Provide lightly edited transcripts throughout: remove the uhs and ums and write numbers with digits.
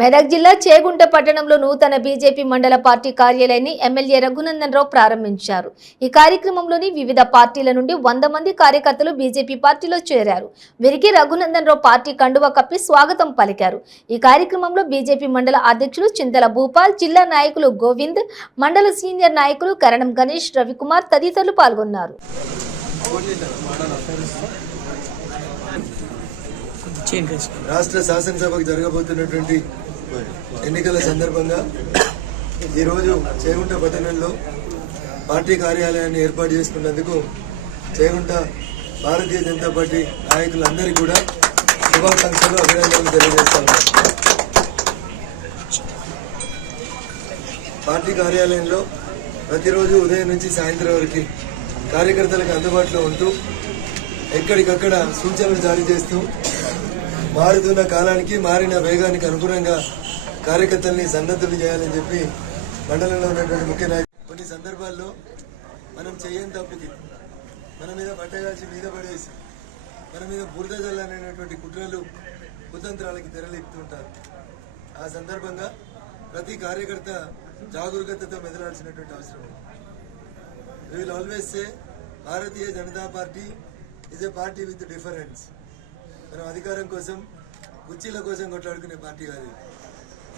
మెదక్ జిల్లా చేగుంట పట్టణంలో నూతన బీజేపీ మండల పార్టీ కార్యాలయాన్ని ఎమ్మెల్యే రఘునందన్ రావు ప్రారంభించారు. ఈ కార్యక్రమంలోని వివిధ పార్టీల నుండి 100 మంది కార్యకర్తలు బీజేపీ పార్టీలో చేరారు. వీరికి రఘునందన్ రావు పార్టీ కండువా కప్పి స్వాగతం పలికారు. ఈ కార్యక్రమంలో బీజేపీ మండల అధ్యక్షులు చింతల భూపాల్, జిల్లా నాయకులు గోవింద్, మండల సీనియర్ నాయకులు కరణం గణేష్, రవికుమార్ తదితరులు పాల్గొన్నారు. రాష్ట్ర శాసనసభకు జరగబోతున్నటువంటి ఎన్నికల సందర్భంగా ఈరోజు చేగుంట పట్టణంలో పార్టీ కార్యాలయాన్ని ఏర్పాటు చేసుకున్నందుకు చేగుంట భారతీయ జనతా పార్టీ నాయకులందరికీ కూడా శుభాకాంక్షలు, అభినందనలు తెలియజేస్తాను. పార్టీ కార్యాలయంలో ప్రతిరోజు ఉదయం నుంచి సాయంత్రం వరకు కార్యకర్తలకు అందుబాటులో ఉంటూ ఎక్కడికక్కడ సూచనలు జారీ చేస్తూ మారుతున్న కాలానికి, మారిన వేగానికి అనుగుణంగా కార్యకర్తల్ని సన్నద్ధులు చేయాలని చెప్పి మండలంలో ఉన్నటువంటి ముఖ్య నాయకులు కొన్ని సందర్భాల్లో మనం చేయని తప్పుకి మన మీద పట్టగాల్చి మీద పడేసి మన మీద బురద జల్లనేటువంటి కుట్రలు, కుతంత్రాలకి తెరలేపుతుంటారు. ఆ సందర్భంగా ప్రతి కార్యకర్త జాగరూకతతో మెదలాల్సినటువంటి అవసరం ఉంది. We will always say Bharatiya Janata party is a party with difference. మనం అధికారం కోసం, కుర్చీల కోసం కొట్లాడుకునే పార్టీ కాదు.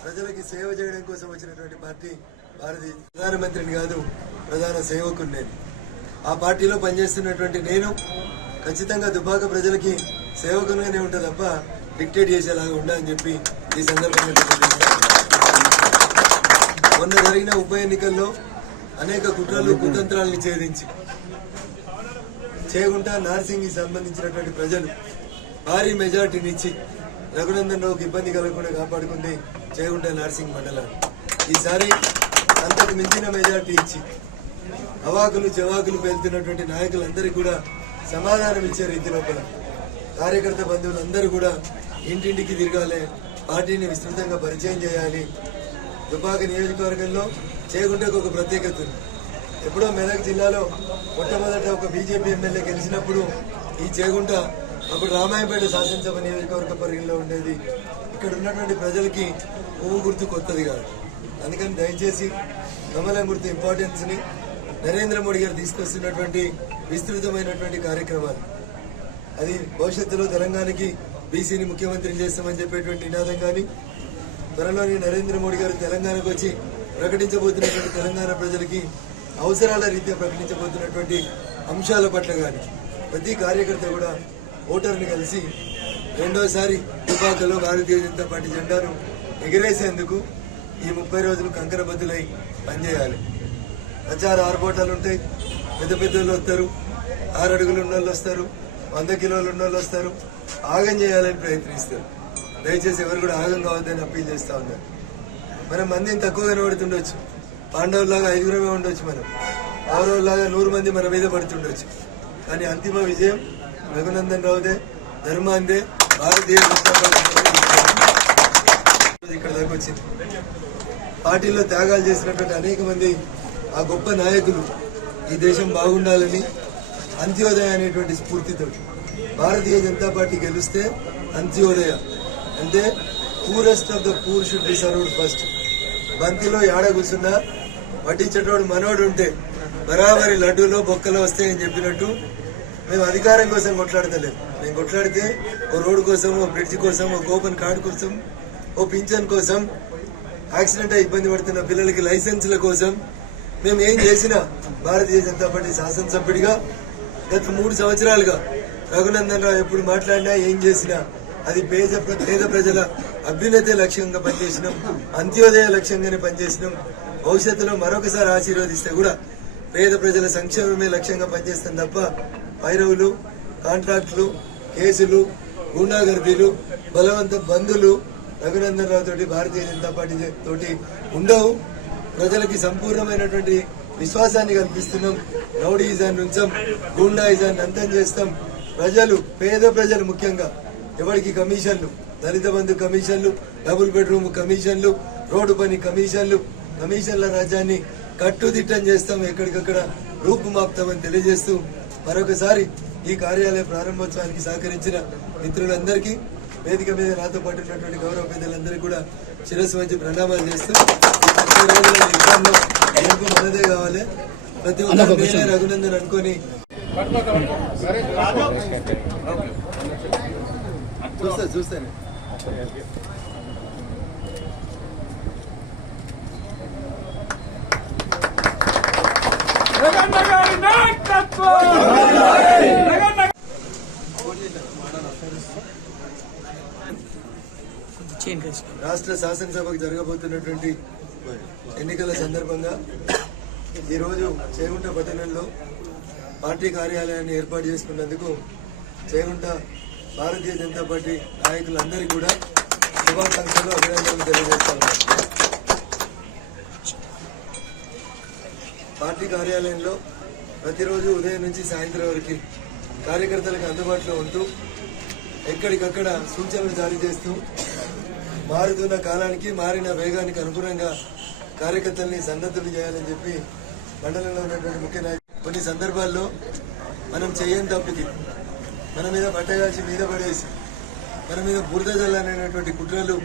ప్రజలకి సేవ చేయడం కోసం వచ్చినటువంటి పార్టీ భారతీయ. ప్రధానమంత్రిని కాదు, ప్రధాన సేవకుని నేను. ఆ పార్టీలో పనిచేస్తున్నటువంటి నేను ఖచ్చితంగా దుబ్బాక ప్రజలకి సేవకునిగానే ఉంటా తప్ప డిక్టేట్ చేసేలాగా ఉండని చెప్పి ఈ సందర్భంగా మొన్న జరిగిన ఉప ఎన్నికల్లో అనేక కుట్రలు, కుతంత్రాలను ఛేదించి చేగుంట నార్సింగ్కి సంబంధించినటువంటి ప్రజలు భారీ మెజార్టీనిచ్చి రఘునందన్ రావుకి ఇబ్బంది కలగకుండా కాపాడుకుంది చేగుంట నార్సింగ్ మండలాన్ని. ఈసారి అంతకు మించిన మెజార్టీ ఇచ్చి అవాకులు చెవాకులు పేలుతున్నటువంటి నాయకులందరికీ కూడా సమాధానం ఇచ్చే రీతి లోపల కార్యకర్త బంధువులందరూ కూడా ఇంటింటికి తిరగాలి, పార్టీని విస్తృతంగా పరిచయం చేయాలి. దుబ్బాక నియోజకవర్గంలో చేగుంటకు ఒక ప్రత్యేకత ఉంది. ఎప్పుడో మెదక్ జిల్లాలో మొట్టమొదట ఒక బీజేపీ ఎమ్మెల్యే గెలిచినప్పుడు ఈ చేగుంట అప్పుడు రామాయపేట శాసనసభ నియోజకవర్గ పరిధిలో ఉండేది. ఇక్కడ ఉన్నటువంటి ప్రజలకి పువ్వు గుర్తు కొత్తది కాదు. అందుకని దయచేసి కమలం గుర్తు ఇంపార్టెన్స్ ని నరేంద్ర మోడీ గారు తీసుకొస్తున్నటువంటి విస్తృతమైనటువంటి కార్యక్రమాలు, అది భవిష్యత్తులో తెలంగాణకి బీసీని ముఖ్యమంత్రిని చేస్తామని చెప్పేటువంటి నినాదం కానీ, త్వరలోని నరేంద్ర మోడీ గారు తెలంగాణకు వచ్చి ప్రకటించబోతున్నటువంటి తెలంగాణ ప్రజలకి అవసరాల రీత్యా ప్రకటించబోతున్నటువంటి అంశాల పట్ల కానీ ప్రతి కార్యకర్త కూడా ఓటర్ని కలిసి రెండోసారి దుబ్బాకలో భారతీయ జనతా పార్టీ జెండాను ఎగిరేసేందుకు ఈ 30 రోజులు కంకరబద్దులై పనిచేయాలి. ప్రచార ఆర్భాటాలు ఉంటాయి, పెద్ద పెద్దోళ్ళు వస్తారు, 6 అడుగులు ఉన్నోళ్ళు వస్తారు, 100 కిలోలు ఉన్నోళ్ళు వస్తారు, ఆగం చేయాలని ప్రయత్నిస్తారు. దయచేసి ఎవరు కూడా ఆగం కావద్దని అప్పీల్ చేస్తా ఉన్నారు. మనం మందిని తక్కువగా కనబడుతుండొచ్చు, పాండవులాగా 5గురమే ఉండొచ్చు, మనం కౌరవులాగా 100 మంది మన మీద పడుతుండొచ్చు, కానీ అంతిమ విజయం రఘునందన్ రావుదే, ధర్మాందే, భారతీయ జనతా పార్టీ ఇక్కడ దాకా వచ్చింది. పార్టీలో త్యాగాలు చేసినటువంటి అనేక మంది ఆ గొప్ప నాయకులు ఈ దేశం బాగుండాలని అంత్యోదయ అనేటువంటి స్ఫూర్తితో భారతీయ జనతా పార్టీ గెలిస్తే అంత్యోదయ అంటే poorest of the poor should be served first. బంతిలో ఏడ కూర్చున్నా వడ్డించేటోడు మనోడు ఉంటే బరాబరి లడ్డూలో బొక్కలో వస్తాయని చెప్పినట్టు మేము అధికారం కోసం కొట్లాడతలేము. మేము కొట్లాడితే ఓ రోడ్డు కోసం, ఓ బ్రిడ్జ్ కోసం, ఓ కూపన్ కార్డు కోసం, ఓ పింఛన్ కోసం, యాక్సిడెంట్ అయి ఇబ్బంది పడుతున్న పిల్లలకి లైసెన్సుల కోసం మేము ఏం చేసినా భారతీయ జనతా పార్టీ శాసనసభ్యుడిగా గత 3 సంవత్సరాలుగా రఘునందన్ రావు ఎప్పుడు మాట్లాడినా ఏం చేసినా అది పేద ప్రజల అభ్యున్నతే లక్ష్యంగా పనిచేసినాం, అంత్యోదయ లక్ష్యంగానే పనిచేసినాం. భవిష్యత్తులో మరొకసారి ఆశీర్వదిస్తే కూడా పేద ప్రజల సంక్షేమమే లక్ష్యంగా పనిచేస్తాం తప్ప పైరవులు, కాంట్రాక్టులు, కేసులు, గూండాగర్దీలు, బలవంత బంధులు రఘునందన్ రావు తోటి, భారతీయ జనతా పార్టీ తోటి ఉండవు. ప్రజలకి సంపూర్ణమైనటువంటి విశ్వాసాన్ని కల్పిస్తున్నాం. రౌడీయిజాన్ని ఉంచాం, గూండాయిజాన్ని అంతం చేస్తాం. ప్రజలు, పేద ప్రజలు ముఖ్యంగా ఎవరికి కమిషన్లు, దళిత బంధు కమిషన్లు, డబుల్ బెడ్రూమ్ కమిషన్లు, రోడ్డు పని కమిషన్లు, కమిషన్ల రాజ్యాన్ని కట్టుదిట్టం చేస్తాం, ఎక్కడికక్కడ రూపుమాపుతామని తెలియజేస్తూ మరొకసారి ఈ కార్యాలయ ప్రారంభోత్సవానికి సహకరించిన మిత్రులందరికీ, వేదిక మీద నాతో పాటు ఉన్నటువంటి గౌరవ పెద్దలందరికీ కూడా శిరస్సు వంచి ప్రణామాలు చేస్తూ ఈ 30 రోజుల యుద్ధంలో గెలుపు మనదే కావాలి. ప్రతి ఒక్కరు నేనే రఘునందన్ అనుకొని చూస్తాను. రాష్ట్ర శాసనసభకు జరగబోతున్నటువంటి ఎన్నికల సందర్భంగా ఈరోజు చేగుంట పట్టణంలో పార్టీ కార్యాలయాన్ని ఏర్పాటు చేసుకున్నందుకు చేగుంట భారతీయ జనతా పార్టీ నాయకులందరికీ కూడా శుభాకాంక్షలు, అభినందనలు తెలియజేస్తాను. పార్టీ కార్యాలయంలో ప్రతిరోజు ఉదయం నుంచి సాయంత్రం వరకు కార్యకర్తలకు అందుబాటులో ఉంటూ ఎక్కడికక్కడ సూచనలు జారీ చేస్తూ మారుతున్న కాలానికి మారిన వేగానికి అనుగుణంగా కార్యకర్తల్ని సన్నద్ధులు చేయాలని చెప్పి మండలంలో ఉన్నటువంటి ముఖ్య నాయకులు కొన్ని సందర్భాల్లో మనం చేయని తప్పుకి మన మీద బట్టగాల్చి మీద పడేసి మన మీద బురద జల్లాలనేటువంటి కుట్రలు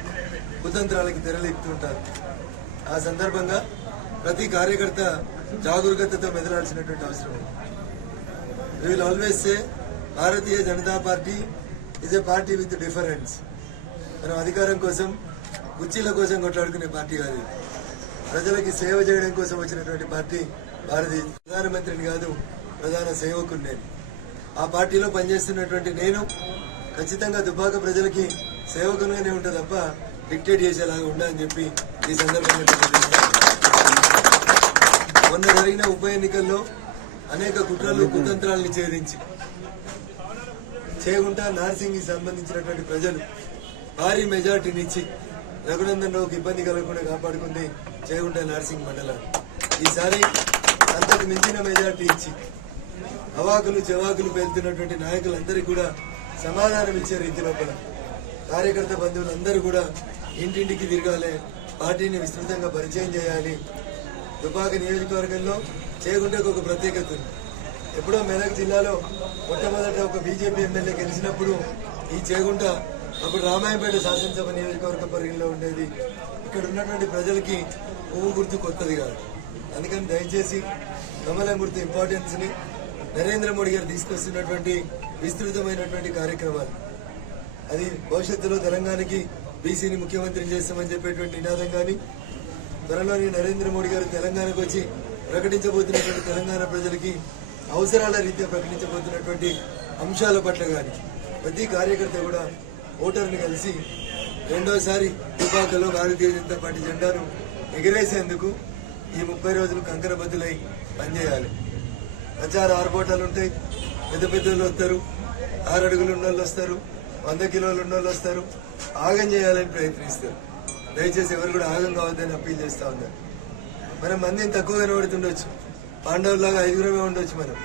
కుతంత్రాలకి తెరలేపుతుంటారు. ఆ సందర్భంగా ప్రతి కార్యకర్త జాగరూకతతో మెదలాల్సినటువంటి అవసరం ఉంది. We will always say Bharatiya Janata party is a party with difference. మనం అధికారం కోసం కుర్చీల కోసం కొట్లాడుకునే పార్టీ కాదు. ప్రజలకి సేవ చేయడం కోసం వచ్చినటువంటి పార్టీ భారతీయ. ప్రధానమంత్రిని కాదు, ప్రధాన సేవకుని నేను. ఆ పార్టీలో పనిచేస్తున్నటువంటి నేను ఖచ్చితంగా దుబ్బాక ప్రజలకి సేవకునిగానే ఉంటా తప్ప డిక్టేట్ చేసేలాగా ఉండా అని చెప్పి ఈ సందర్భంగా మొన్న జరిగిన ఉప ఎన్నికల్లో అనేక కుట్రలు కుతంత్రాలను ఛేదించి చేగుంట నార్సింగ్ కి సంబంధించినటువంటి ప్రజలు భారీ మెజార్టీనిచ్చి రఘునందన్ రావుకి ఇబ్బంది కలగకుండా కాపాడుకుంది చేగుంట నార్సింగ్ మండలాన్ని. ఈసారి అంతకు మించిన మెజార్టీ ఇచ్చి అవాకులు చెవాకులు పేలుతున్నటువంటి నాయకులందరికీ కూడా సమాధానం ఇచ్చే రీతి లోపల కార్యకర్త బంధువులందరూ కూడా ఇంటింటికి తిరగాలి, పార్టీని విస్తృతంగా పరిచయం చేయాలి. దుబ్బాక నియోజకవర్గంలో చేగుంటకు ఒక ప్రత్యేకత ఉంది. ఎప్పుడో మెదక్ జిల్లాలో మొట్టమొదట ఒక బీజేపీ ఎమ్మెల్యే గెలిచినప్పుడు ఈ చేగుంట అప్పుడు రామాయంపేట శాసనసభ నియోజకవర్గ పరిధిలో ఉండేది. ఇక్కడ ఉన్నటువంటి ప్రజలకి పువ్వు గుర్తు కొత్తది కాదు. అందుకని దయచేసి కమలం గుర్తు ఇంపార్టెన్స్ ని నరేంద్ర మోడీ గారు తీసుకొస్తున్నటువంటి విస్తృతమైనటువంటి కార్యక్రమాలు అది భవిష్యత్తులో తెలంగాణకి బీసీని ముఖ్యమంత్రిని చేస్తామని చెప్పేటువంటి నినాదం కానీ, త్వరలోని నరేంద్ర మోడీ గారు తెలంగాణకు వచ్చి ప్రకటించబోతున్నటువంటి తెలంగాణ ప్రజలకి అవసరాల రీత్యా ప్రకటించబోతున్నటువంటి అంశాల పట్ల కానీ ప్రతి కార్యకర్త కూడా ఓటర్ని కలిసి రెండోసారి దుబ్బాకలో భారతీయ జనతా పార్టీ జెండాను ఎగిరేసేందుకు ఈ 30 రోజులు కంకరబద్దులై పనిచేయాలి. ప్రచార ఆర్భోటాలు ఉంటాయి, పెద్ద పెద్దోళ్ళు వస్తారు, 6 అడుగులు ఉన్నోళ్ళు వస్తారు, 100 కిలోలు ఉన్నోళ్ళు వస్తారు, ఆగం చేయాలని ప్రయత్నిస్తారు. దయచేసి ఎవరు కూడా ఆగం కావద్దని అప్పీల్ చేస్తా ఉన్నారు. మనం మందిని తక్కువ కనబడుతుండొచ్చు, పాండవులాగా 5గురమే ఉండొచ్చు, మనం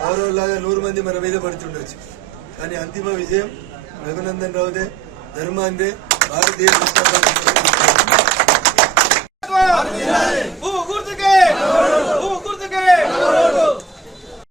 కౌరవులాగా 100 మంది మన మీద పడుతుండొచ్చు. కానీ అంతిమ విజయం రఘునందన్ రావుదే, ధర్మాందే, భారతీయ జనతా పార్టీ.